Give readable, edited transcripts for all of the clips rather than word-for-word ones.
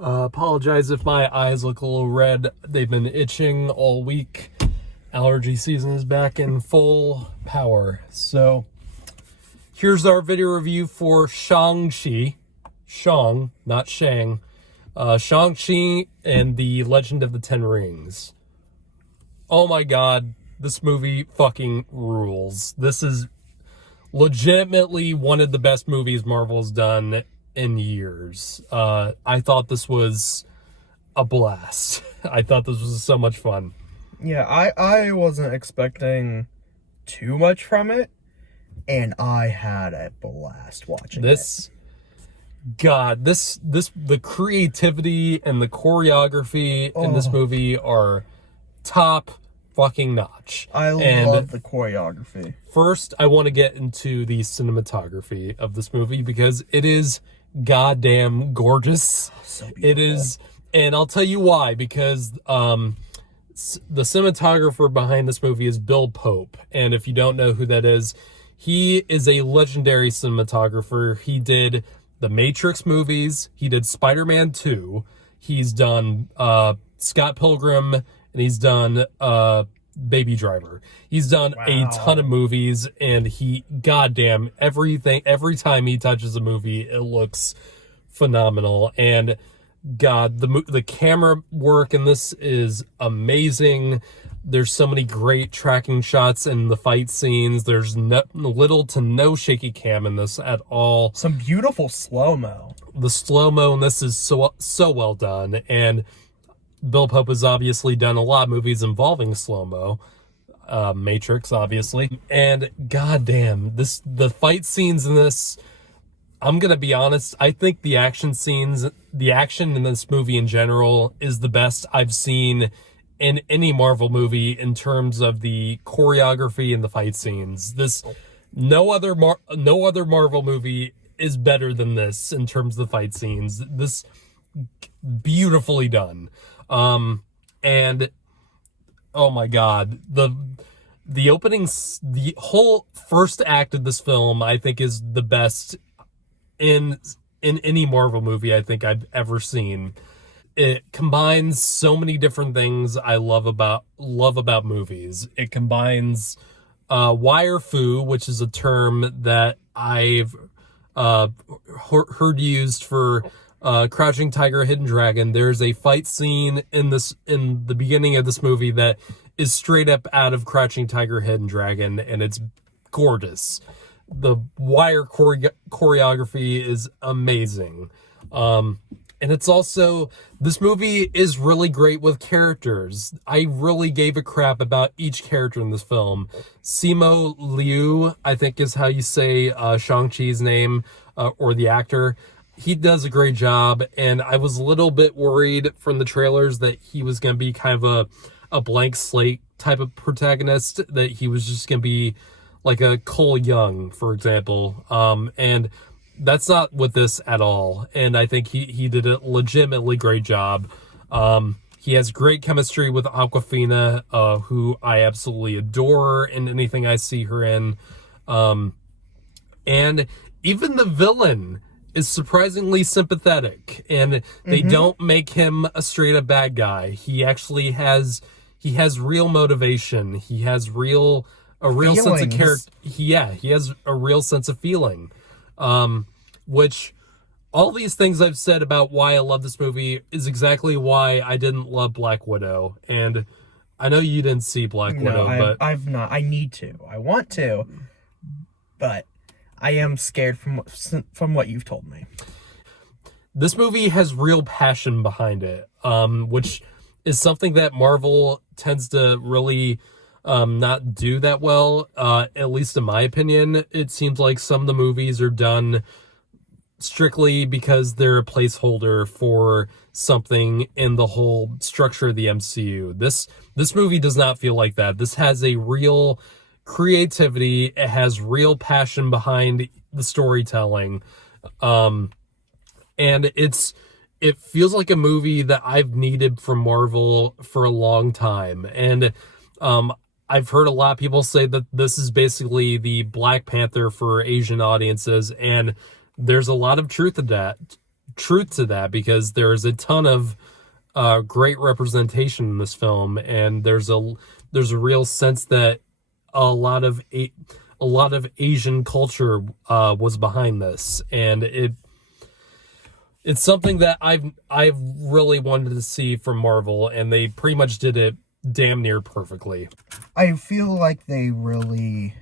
Apologize if my eyes look a little red. They've been itching all week. Allergy season is back in full power. So, here's our video review for Shang-Chi. Shang, not Shang. Shang-Chi and the Legend of the Ten Rings. Oh my god, this movie fucking rules. This is legitimately one of the best movies Marvel's done in years. I thought this was a blast. I thought this was so much fun. Yeah, I wasn't expecting too much from it, and I had a blast watching this. God, the creativity and the choreography in this movie are top fucking notch. I love the choreography. First, I want to get into the cinematography of this movie because it is goddamn gorgeous. So beautiful. It is, and I'll tell you why, because the cinematographer behind this movie is Bill Pope, and if you don't know who that is, he is a legendary cinematographer. He did the Matrix movies, he did Spider-Man 2, he's done Scott Pilgrim, and he's done Baby Driver. He's done a ton of movies, and he, goddamn, every time he touches a movie, it looks phenomenal. And God, the camera work in this is amazing. There's so many great tracking shots in the fight scenes. There's little to no shaky cam in this at all. Some beautiful slow-mo. The slow-mo in this is so well done, and Bill Pope has obviously done a lot of movies involving slow-mo. Matrix, obviously. And goddamn, the fight scenes in this, I'm gonna be honest, I think the action in this movie in general is the best I've seen in any Marvel movie in terms of the choreography and the fight scenes. No other Marvel movie is better than this in terms of the fight scenes. This beautifully done. And oh my god, the openings, the whole first act of this film, I think is the best in any Marvel movie I think I've ever seen. It combines so many different things I love about movies. It combines wire fu, which is a term that I've heard used for Crouching Tiger, Hidden Dragon. There's a fight scene in the beginning of this movie that is straight up out of Crouching Tiger, Hidden Dragon, and it's gorgeous. The wire choreography is amazing. And it's also, this movie is really great with characters. I really gave a crap about each character in this film. Simu Liu, I think is how you say Shang-Chi's name, or the actor. He does a great job, and I was a little bit worried from the trailers that he was going to be kind of a blank slate type of protagonist, that he was just going to be like a Cole Young, for example. And that's not with this at all, and I think he did a legitimately great job. He has great chemistry with Awkwafina, who I absolutely adore in anything I see her in. And even the villain is surprisingly sympathetic, and they don't make him a straight up bad guy. He actually has real motivation. He has a real sense of character. He has a real sense of feeling. Which all these things I've said about why I love this movie is exactly why I didn't love Black Widow. And I know you didn't see Black Widow, but I've not. I need to. I want to, but I am scared from what you've told me. This movie has real passion behind it, which is something that Marvel tends to really not do that well, at least in my opinion. It seems like some of the movies are done strictly because they're a placeholder for something in the whole structure of the MCU. This movie does not feel like that. This has a real creativity. It has real passion behind the storytelling. And it feels like a movie that I've needed from Marvel for a long time. And I've heard a lot of people say that this is basically the Black Panther for Asian audiences, and there's a lot of truth to truth to that, because there's a ton of great representation in this film, and there's a real sense that a lot of Asian culture was behind this, and it's something that I've really wanted to see from Marvel, and they pretty much did it damn near perfectly. I feel like they really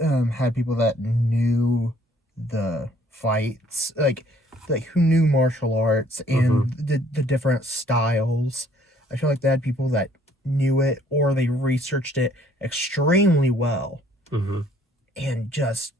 had people that knew the fights, like who knew martial arts and the different styles. I feel like they had people that knew it, or they researched it extremely well. And just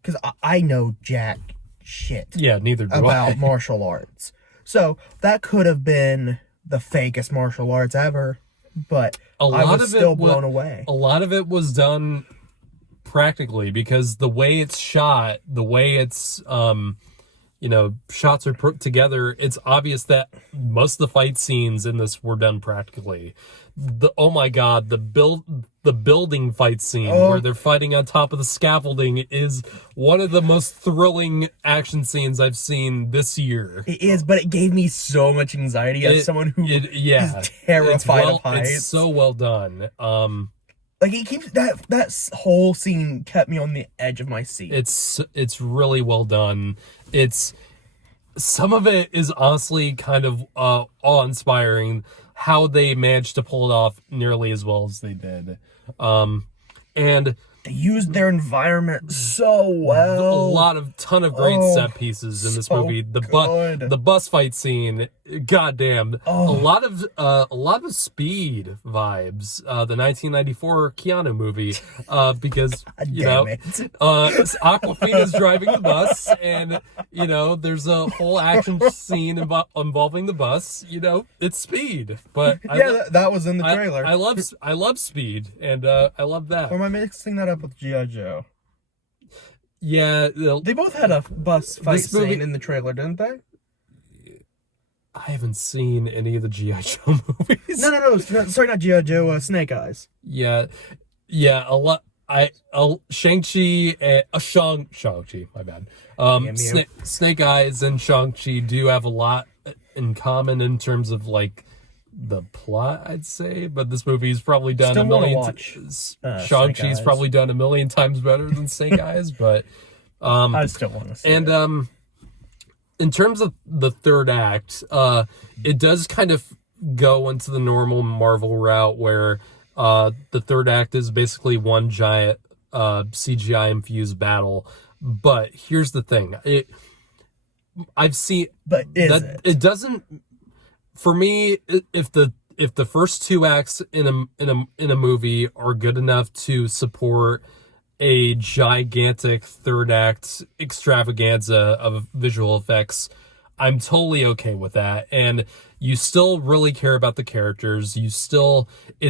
because I know jack shit, neither do about I. martial arts, so that could have been the fakest martial arts ever, but I was still blown away. A lot of it was done practically, because the way it's shot, the way it's shots are put together, it's obvious that most of the fight scenes in this were done practically. Oh my god, the building fight scene where they're fighting on top of the scaffolding is one of the most thrilling action scenes I've seen this year. It is, but it gave me so much anxiety as someone who is terrified of heights. It's so well done. Like, it keeps that whole scene kept me on the edge of my seat. It's really well done. Some of it is honestly kind of awe-inspiring, how they managed to pull it off nearly as well as they did. And they used their environment so well. Ton of great set pieces in this movie. The bus fight scene, goddamn, a lot of Speed vibes. The 1994 Keanu movie, because Awkwafina's driving the bus, and there's a whole action scene involving the bus. It's Speed, but that was in the trailer. I love Speed, and I love that. Or am I mixing that up with G.I. Joe? Yeah, they both had a bus fight scene in the trailer, didn't they? I haven't seen any of the G.I. Joe movies. No. Sorry, not G.I. Joe. Snake Eyes. Yeah, a lot. Shang-Chi, Shang-Chi, my bad. Snake Eyes and Shang-Chi do have a lot in common in terms of like the plot, I'd say, but this movie's probably done a million. Shang-Chi's probably done a million times better than Snake Eyes, but I still want to see it. In terms of the third act, it does kind of go into the normal Marvel route where the third act is basically one giant CGI infused battle. But here's the thing: it doesn't. For me, if the first two acts in a movie are good enough to support a gigantic third act extravaganza of visual effects, I'm totally okay with that. And you still really care about the characters. It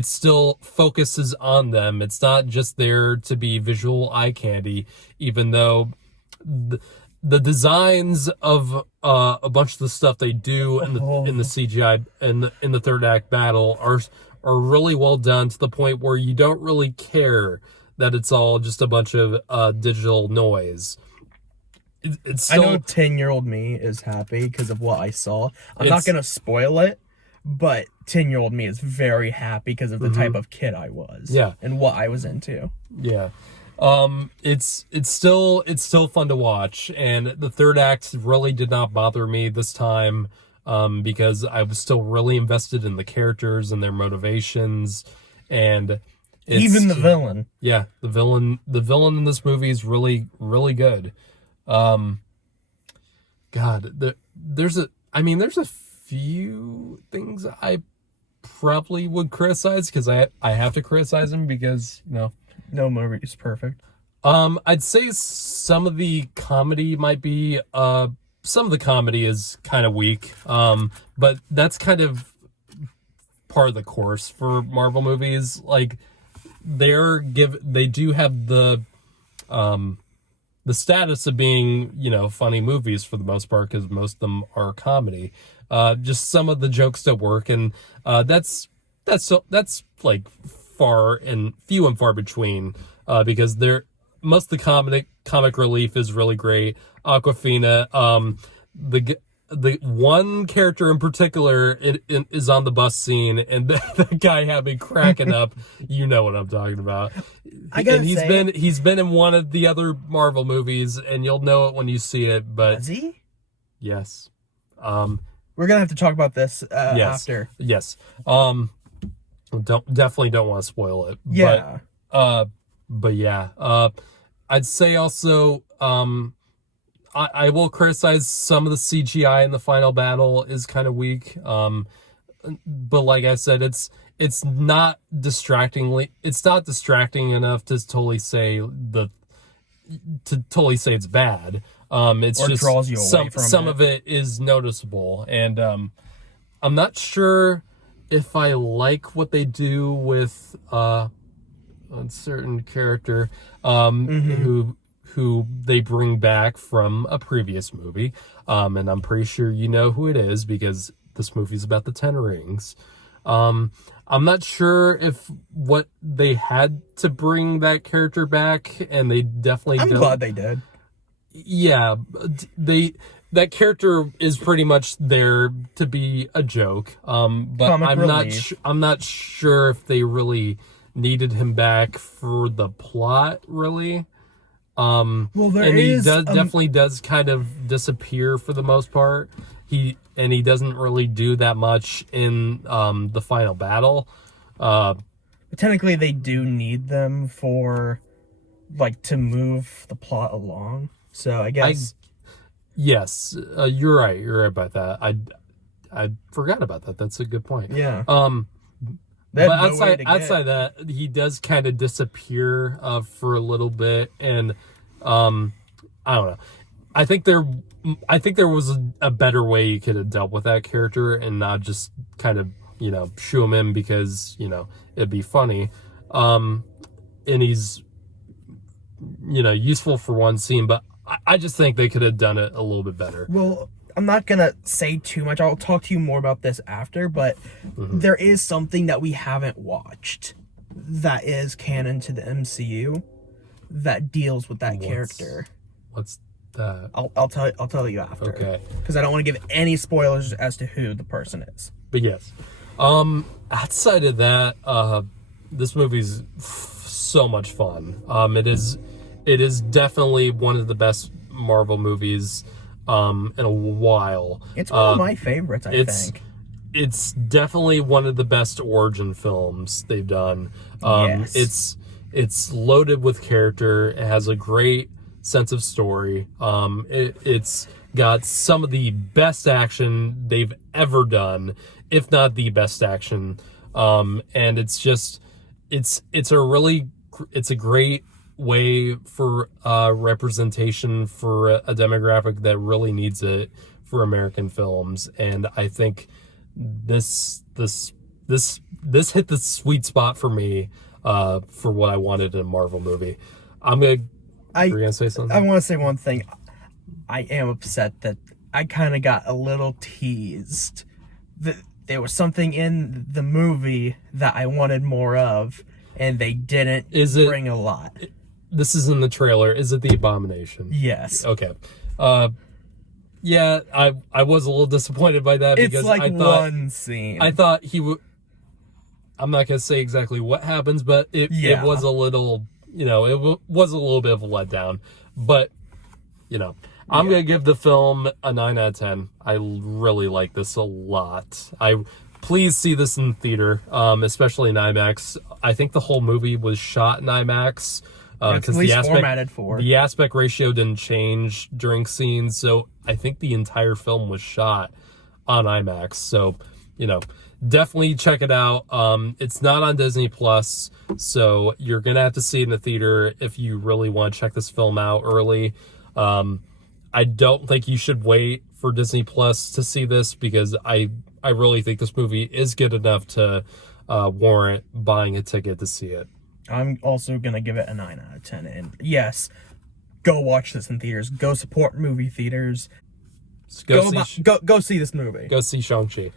still focuses on them. It's not just there to be visual eye candy, even though the designs of a bunch of the stuff they do in the CGI in the third act battle are really well done, to the point where you don't really care that it's all just a bunch of digital noise. It's still, I know 10-year-old me is happy because of what I saw. I'm not going to spoil it, but 10-year-old me is very happy because of the type of kid I was. Yeah. And what I was into. Yeah. It's still fun to watch, and the third act really did not bother me this time, because I was still really invested in the characters and their motivations, and even the villain. Yeah, the villain in this movie is really, really good. There's a few things I probably would criticize, because I have to criticize them, because no movie is perfect. I'd say some of the comedy might be some of the comedy is kind of weak, but that's kind of part of the course for Marvel movies. Like, they do have the status of being, funny movies for the most part, because most of them are comedy. Just some of the jokes don't work, and that's like few and far between, because most of the comic relief is really great. Awkwafina, the one character in particular is on the bus scene, and that guy had me cracking up. You know what I'm talking about. And he's been in one of the other Marvel movies, and you'll know it when you see it. But is he? Yes. We're gonna have to talk about this after. Yes. Definitely don't want to spoil it. Yeah. But yeah. I'd say also, I will criticize some of the CGI in the final battle is kind of weak. But like I said, it's not distracting enough to totally say it's bad. It's or just draws you away from some of it is noticeable, and I'm not sure if I like what they do with a certain character who they bring back from a previous movie, and I'm pretty sure you know who it is because this movie's about the 10 Rings. I'm not sure if what they had to bring that character back, and they definitely I'm glad they did. Yeah, that character is pretty much there to be a joke. But I'm not sure if they really needed him back for the plot, really. Definitely does kind of disappear for the most part. He doesn't really do that much in the final battle. But technically, they do need them for to move the plot along. So I guess yes, you're right. You're right about that. I forgot about that. That's a good point. Yeah. But outside that, he does kind of disappear for a little bit, and I don't know. I think there was a better way you could have dealt with that character and not just kind of shoo him in because it'd be funny. And he's useful for one scene, but I just think they could have done it a little bit better. Well, I'm not gonna say too much. I'll talk to you more about this after, but there is something that we haven't watched that is canon to the MCU that deals with that character. What's that? I'll tell you after. Okay. Because I don't want to give any spoilers as to who the person is. But yes, outside of that, this movie's so much fun. It is definitely one of the best Marvel movies in a while. It's one of my favorites, I think. It's definitely one of the best origin films they've done. Yes. It's loaded with character. It has a great sense of story. It's got some of the best action they've ever done, if not the best action. And it's a great way for representation for a demographic that really needs it for American films, and I think this hit the sweet spot for me for what I wanted in a Marvel movie. You're gonna say something? I want to say one thing. I am upset that I kind of got a little teased. There was something in the movie that I wanted more of, and they didn't bring a lot. This is in the trailer. Is it the Abomination? Yes. Okay. Yeah, I was a little disappointed by that because I thought one scene. I thought he would. I'm not gonna say exactly what happens, but it was a little, it was a little bit of a letdown. But I'm gonna give the film a 9 out of 10. I really like this a lot. Please see this in theater, especially in IMAX. I think the whole movie was shot in IMAX. Because the aspect ratio didn't change during scenes, so I think the entire film was shot on IMAX. So, definitely check it out. It's not on Disney Plus, so you're gonna have to see it in the theater if you really want to check this film out early. I don't think you should wait for Disney Plus to see this because I really think this movie is good enough to warrant buying a ticket to see it. I'm also going to give it a 9 out of 10. And yes, go watch this in theaters. Go support movie theaters. Go see this movie. Go see Shang-Chi.